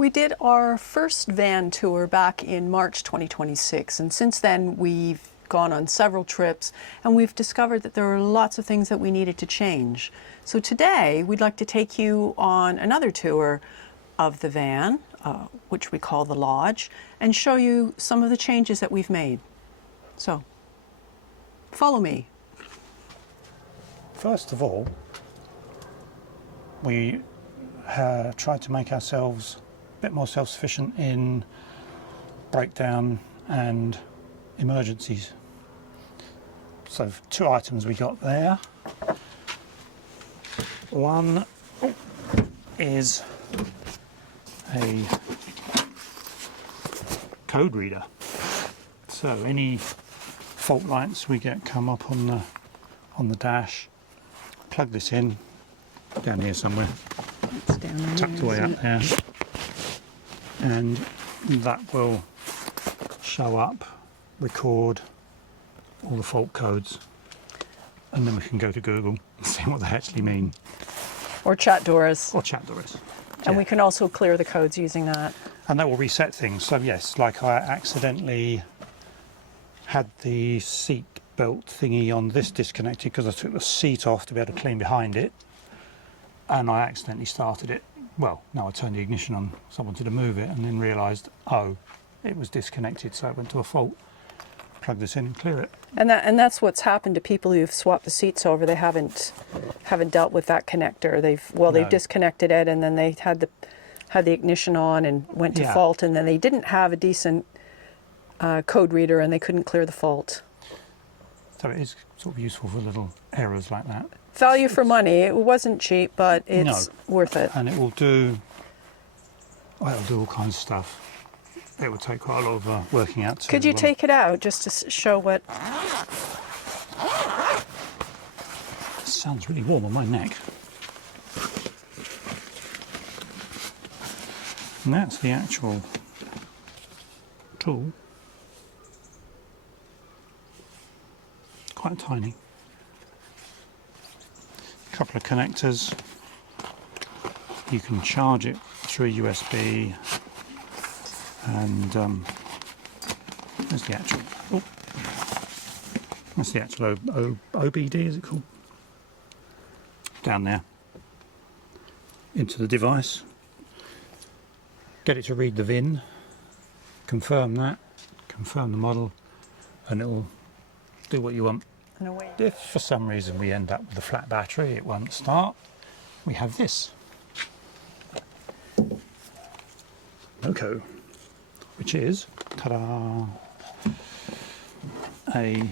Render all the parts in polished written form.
We did our first van tour back in March 2026, and since then we've gone on several trips and we've discovered that there are lots of things that we needed to change. So today we'd like to take you on another tour of the van, which we call the Lodge, and show you some of the changes that we've made. So, follow me. First of all, we tried to make ourselves a bit more self-sufficient in breakdown and emergencies. So 2 items we got there. One is a code reader. So any fault lights we get come up on the dash, plug this in down here somewhere. It's down there, Tucked away up there, and that will show up, record all the fault codes, and then we can go to Google and see what they actually mean. Or chat Doris. Or chat Doris. And we can also clear the codes using that. And that will reset things. So yes, like I accidentally had the seat belt thingy on this disconnected because I took the seat off to be able to clean behind it, and I accidentally started it. Well, no, I turned the ignition on, so I wanted to move it, and then realised, oh, it was disconnected, so I went to a fault. Plug this in and clear it. And that's what's happened to people who've swapped the seats over. They haven't dealt with that connector. They've disconnected it, and then they had the ignition on and went to fault, and then they didn't have a decent code reader and they couldn't clear the fault. So it is sort of useful for little errors like that. Value for money. It wasn't cheap, but it's worth it. And it will do, well, it'll do all kinds of stuff. It would take quite a lot of working out. Could you take it out just to show what? It sounds really warm on my neck. And that's the actual tool. Quite tiny. A couple of connectors. You can charge it through a USB, and there's the actual. Oh, that's the actual OBD, is it called? Down there. Into the device. Get it to read the VIN. Confirm that. Confirm the model, and it will do what you want. If for some reason we end up with a flat battery, it won't start, we have this. Loco, which is, ta-da, a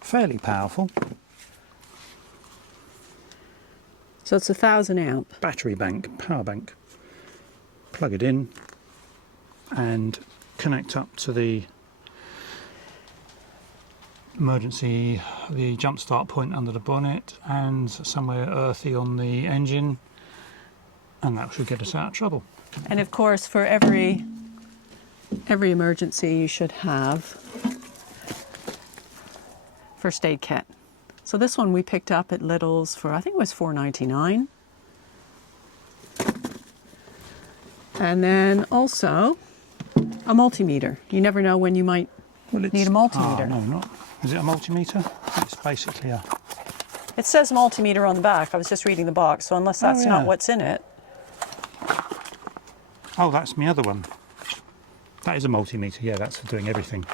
fairly powerful. So it's 1,000 amp. Battery bank, power bank. Plug it in and connect up to the emergency, the jump start point under the bonnet, and somewhere earthy on the engine, and that should get us out of trouble. And of course, for every emergency, you should have first aid kit. So this one we picked up at Lidl's for, I think it was $4.99. And then also a multimeter. You never know when you might need a multimeter. No, not. Is it a multimeter? It's basically a... It says multimeter on the back. I was just reading the box, so unless that's not what's in it. Oh, that's my other one. That is a multimeter, yeah, that's for doing everything.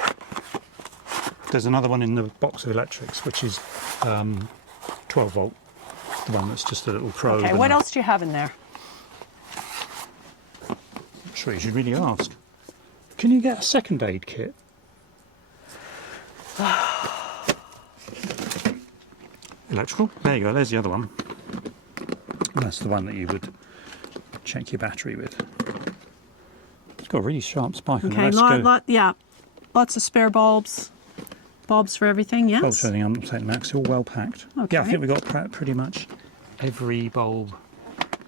There's another one in the box of electrics, which is 12 volt. The one that's just a little probe. Okay, what else do you have in there? I'm sure you should really ask. Can you get a second aid kit? Electrical. There you go, there's the other one. That's the one that you would check your battery with. It's got a really sharp spike on it. Yeah, lots of spare bulbs. Bulbs for everything, yes? Bulbs for everything, I'm not taking that, it's all well packed. Okay. Yeah, I think we've got pretty much every bulb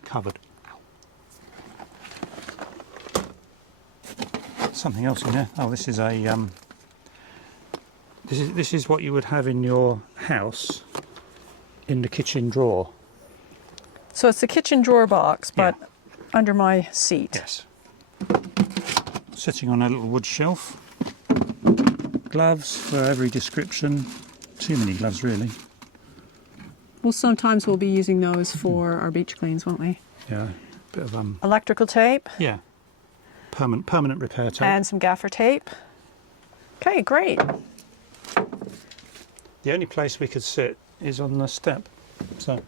covered. Something else in there. Oh, this is a this is what you would have in your house in the kitchen drawer. So it's the kitchen drawer box, but under my seat. Yes. Sitting on a little wood shelf. Gloves for every description. Too many gloves, really. Well, sometimes we'll be using those for our beach cleans, won't we? Yeah. Bit of Electrical tape. Yeah. Permanent repair tape. And some gaffer tape. Okay, great. The only place we could sit is on the step. So.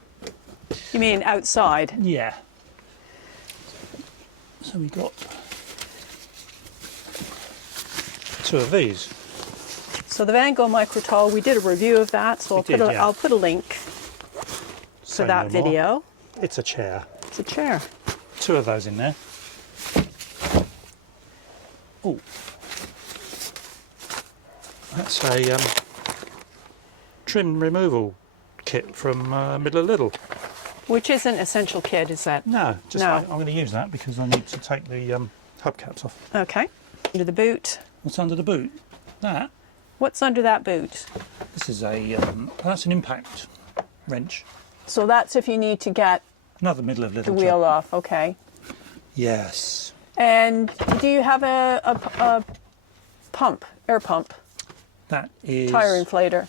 You mean outside? Yeah. So we got 2 of these. So the Van Gogh Microtol, we did a review of that, so I'll put a link to that video. It's a chair. It's a chair. 2 of those in there. Oh, that's a trim removal kit from Middle of Lidl. Which isn't essential kit, is that? No, No. I'm going to use that because I need to take the hubcaps off. Okay. Under the boot. What's under the boot? That. What's under that boot? This is a that's an impact wrench. So that's if you need to get Another Middle of Lidl the wheel job. off. Okay. Yes. And do you have a pump, air pump, That is. tire inflator?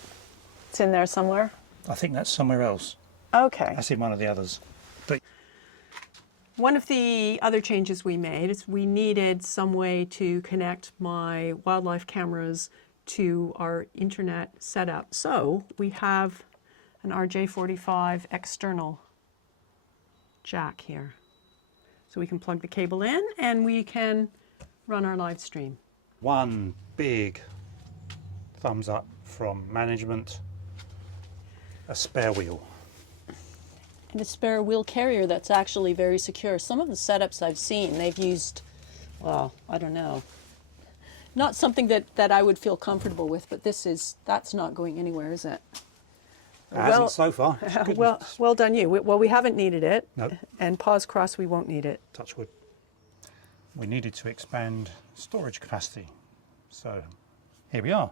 It's in there somewhere. I think that's somewhere else. Okay. That's in one of the others. But One of the other changes we made is we needed some way to connect my wildlife cameras to our internet setup. So we have an RJ45 external jack here. So we can plug the cable in and we can run our live stream. one big thumbs up from management. A spare wheel. And a spare wheel carrier that's actually very secure. Some of the setups I've seen, they've used, well, I don't know. Not something that I would feel comfortable with, but that's not going anywhere, is it? It hasn't so far. Well done you. We haven't needed it. No. And pause cross, we won't need it. Touch wood. We needed to expand storage capacity. So here we are.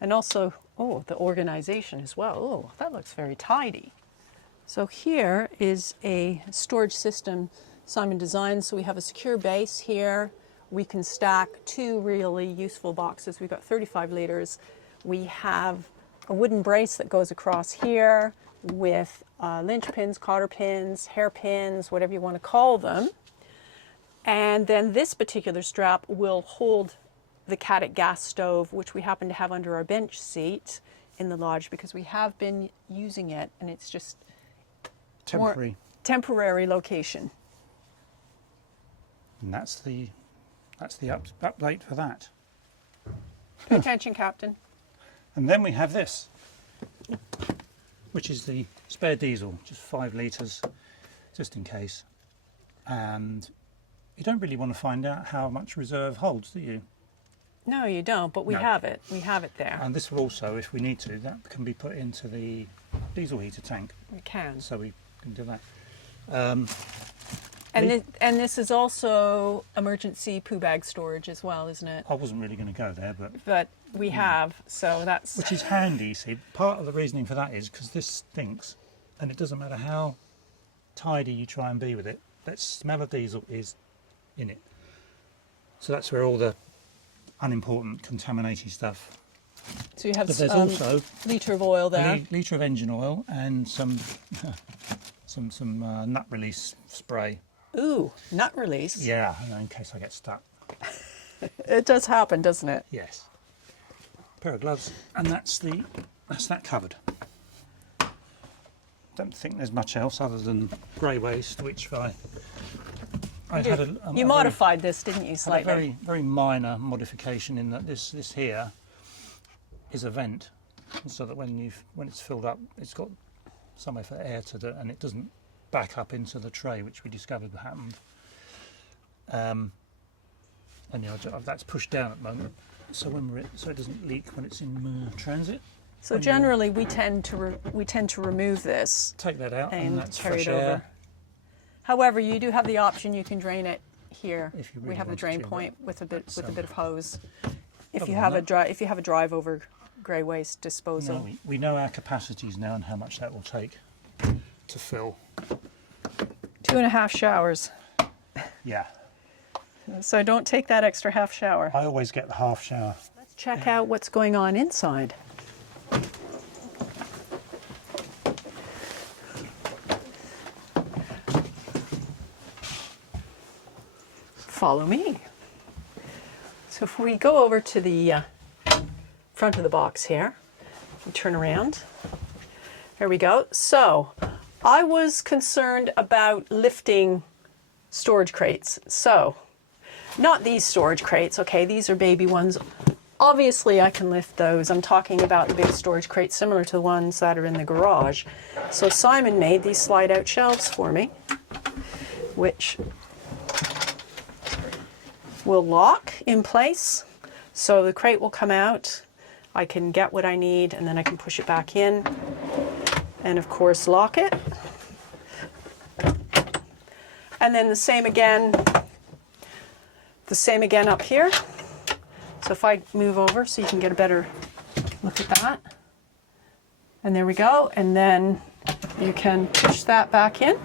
And also, oh, the organization as well. Oh, that looks very tidy. So here is a storage system Simon designed. So we have a secure base here. We can stack 2 really useful boxes. We've got 35 liters. We have a wooden brace that goes across here with linch pins, cotter pins, hair pins, whatever you want to call them. And then this particular strap will hold the Caddick gas stove, which we happen to have under our bench seat in the lodge because we have been using it and it's just temporary location. And that's the update for that. Pay attention, Captain. And then we have this, which is the spare diesel, just 5 litres, just in case. And you don't really want to find out how much reserve holds, do you? No, you don't, but we have it. We have it there. And this will also, if we need to, that can be put into the diesel heater tank. We can. So we can do that. And this is also emergency poo bag storage as well, isn't it? I wasn't really going to go there, But we have, so that's... Which is handy, see. Part of the reasoning for that is because this stinks, and it doesn't matter how tidy you try and be with it, that smell of diesel is in it. So that's where all the unimportant contaminated stuff. So you have But there's also litre of oil there. a litre of engine oil and some nut release spray. Ooh, nut release. Yeah, in case I get stuck. It does happen, doesn't it? Yes. Pair of gloves, and that's that covered. Don't think there's much else other than grey waste, which You modified this, didn't you, slightly? a very, very minor modification in that this here is a vent, so that when it's filled up, it's got somewhere for air to do, and it doesn't back up into the tray, which we discovered happened. And that's pushed down at the moment, so so it doesn't leak when it's in transit. So generally, we tend to remove this. Take that out, and that's carry fresh it over. air. However, you do have the option; you can drain it here. If you we really have a wanted drain to, point with a bit but, of hose. If other you than have that- if you have a drive over grey waste disposal. No, we know our capacities now and how much that will take to fill. 2.5 showers. Yeah. So don't take that extra half shower. I always get the half shower. Let's check out what's going on inside. Follow me. So if we go over to the front of the box here, we turn around. There we go. So I was concerned about lifting storage crates. So not these storage crates, okay, these are baby ones. Obviously I can lift those. I'm talking about the big storage crates similar to the ones that are in the garage. So Simon made these slide out shelves for me, which will lock in place. So the crate will come out, I can get what I need, and then I can push it back in and of course lock it. And then the same again up here. So if I move over so you can get a better look at that. And there we go. And then you can push that back in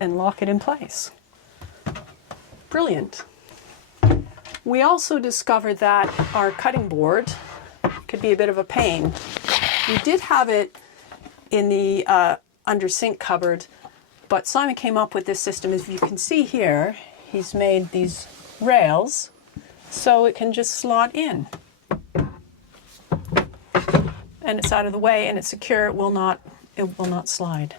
and lock it in place. Brilliant. We also discovered that our cutting board could be a bit of a pain. We did have it in the under sink cupboard, but Simon came up with this system. As you can see here, he's made these rails so it can just slot in. And it's out of the way and it's secure, it will not slide.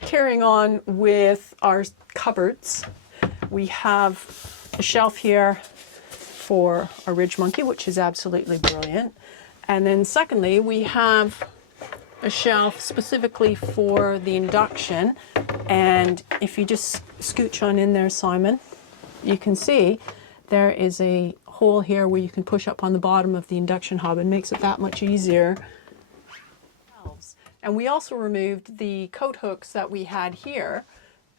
Carrying on with our cupboards, we have a shelf here for a ridge monkey, which is absolutely brilliant. And then secondly, we have a shelf specifically for the induction. And if you just scooch on in there, Simon, you can see there is a hole here where you can push up on the bottom of the induction hob and makes it that much easier. And we also removed the coat hooks that we had here,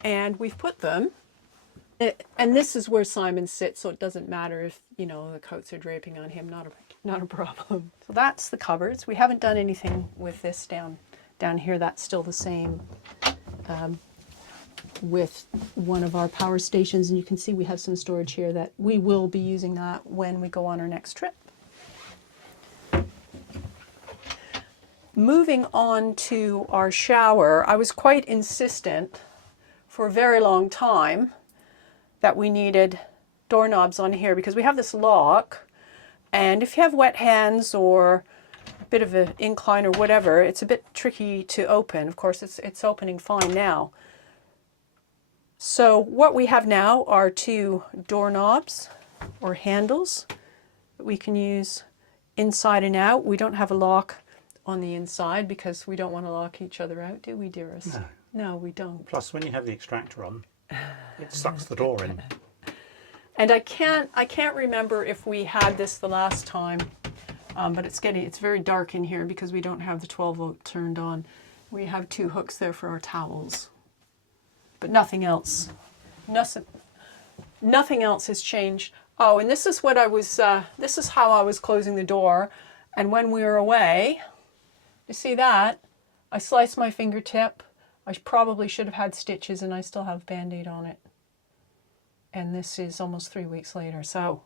and we've put them, and this is where Simon sits, so it doesn't matter if, you know, the coats are draping on him, not a problem. So that's the cupboards. We haven't done anything with this down here. That's still the same with one of our power stations, and you can see we have some storage here that we will be using that when we go on our next trip. Moving on to our shower, I was quite insistent for a very long time that we needed doorknobs on here because we have this lock, and if you have wet hands or a bit of an incline or whatever, it's a bit tricky to open. Of course, it's opening fine now. So what we have now are 2 doorknobs or handles that we can use inside and out. We don't have a lock on the inside because we don't want to lock each other out, do we, dearest? No. No, we don't. Plus, when you have the extractor on, it sucks the door in. And I can't remember if we had this the last time, but it's very dark in here because we don't have the 12 volt turned on. We have 2 hooks there for our towels, but nothing else. Nothing else has changed. Oh, and this is what I was. This is how I was closing the door, and when we were away. You see that? I sliced my fingertip. I probably should have had stitches and I still have Band-Aid on it. And this is almost 3 weeks later. So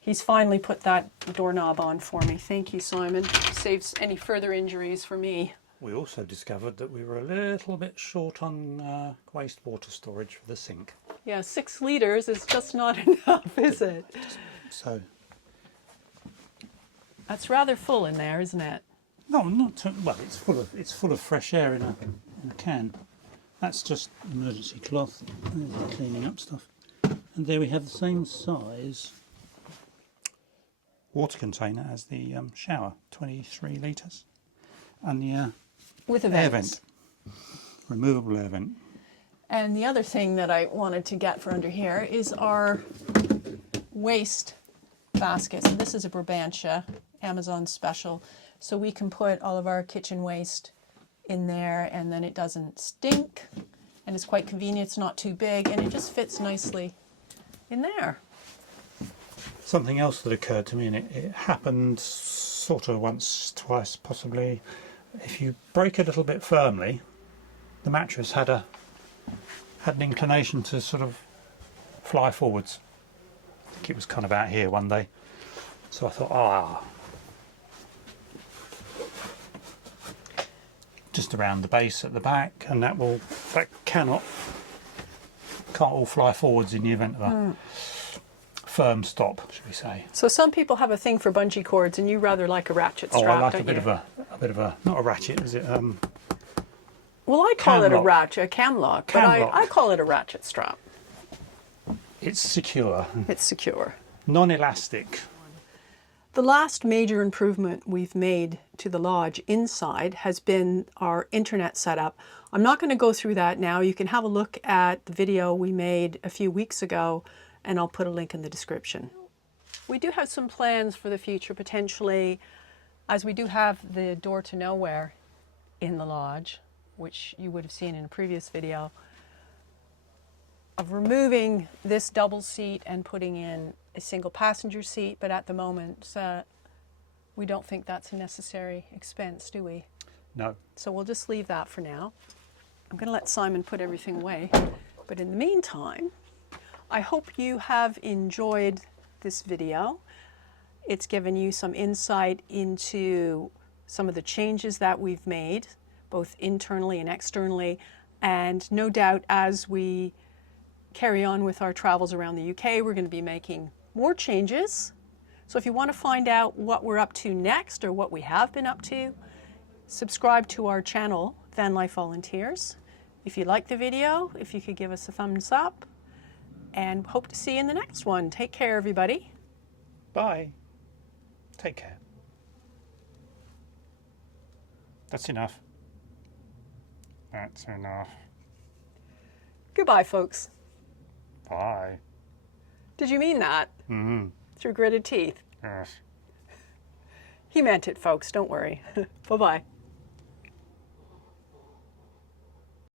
he's finally put that doorknob on for me. Thank you, Simon. Saves any further injuries for me. We also discovered that we were a little bit short on wastewater storage for the sink. Yeah, 6 litres is just not enough, is it? So that's rather full in there, isn't it? no, not too, well. It's full of fresh air in a can. That's just emergency cloth. There's the cleaning up stuff. And there we have the same size water container as the shower, 23 litres, and the with a air vent, removable air vent. And the other thing that I wanted to get for under here is our waste basket. So this is a Brabantia Amazon special. So we can put all of our kitchen waste in there and then it doesn't stink. And it's quite convenient, it's not too big, and it just fits nicely in there. Something else that occurred to me, and it happened sort of once, twice possibly, if you break a little bit firmly, the mattress had an inclination to sort of fly forwards. I think it was kind of out here one day. So I thought, just around the base at the back, and that can't all fly forwards in the event of a firm stop, should we say. So some people have a thing for bungee cords, and you rather like a ratchet strap, I like don't a bit of a not a ratchet, is it? Well, I call it a Cam lock. ratchet, a cam lock, but Cam lock. I call it a ratchet strap. It's secure, It's secure. non-elastic. The last major improvement we've made to the lodge inside has been our internet setup. I'm not going to go through that now. You can have a look at the video we made a few weeks ago, and I'll put a link in the description. We do have some plans for the future, potentially, as we do have the door to nowhere in the lodge, which you would have seen in a previous video, of removing this double seat and putting in a single passenger seat, but at the moment we don't think that's a necessary expense, do we? No. So we'll just leave that for now. I'm going to let Simon put everything away, but in the meantime, I hope you have enjoyed this video. It's given you some insight into some of the changes that we've made, both internally and externally, and no doubt as we carry on with our travels around the UK, we're going to be making more changes. So if you want to find out what we're up to next or what we have been up to, subscribe to our channel, Van Life Volunteers. If you like the video, if you could give us a thumbs up, and hope to see you in the next one. Take care, everybody. Bye. Take care. That's enough. That's enough. Goodbye, folks. Bye. Did you mean that? Mm-hmm. Through gritted teeth? Yes. He meant it, folks. Don't worry. Bye-bye.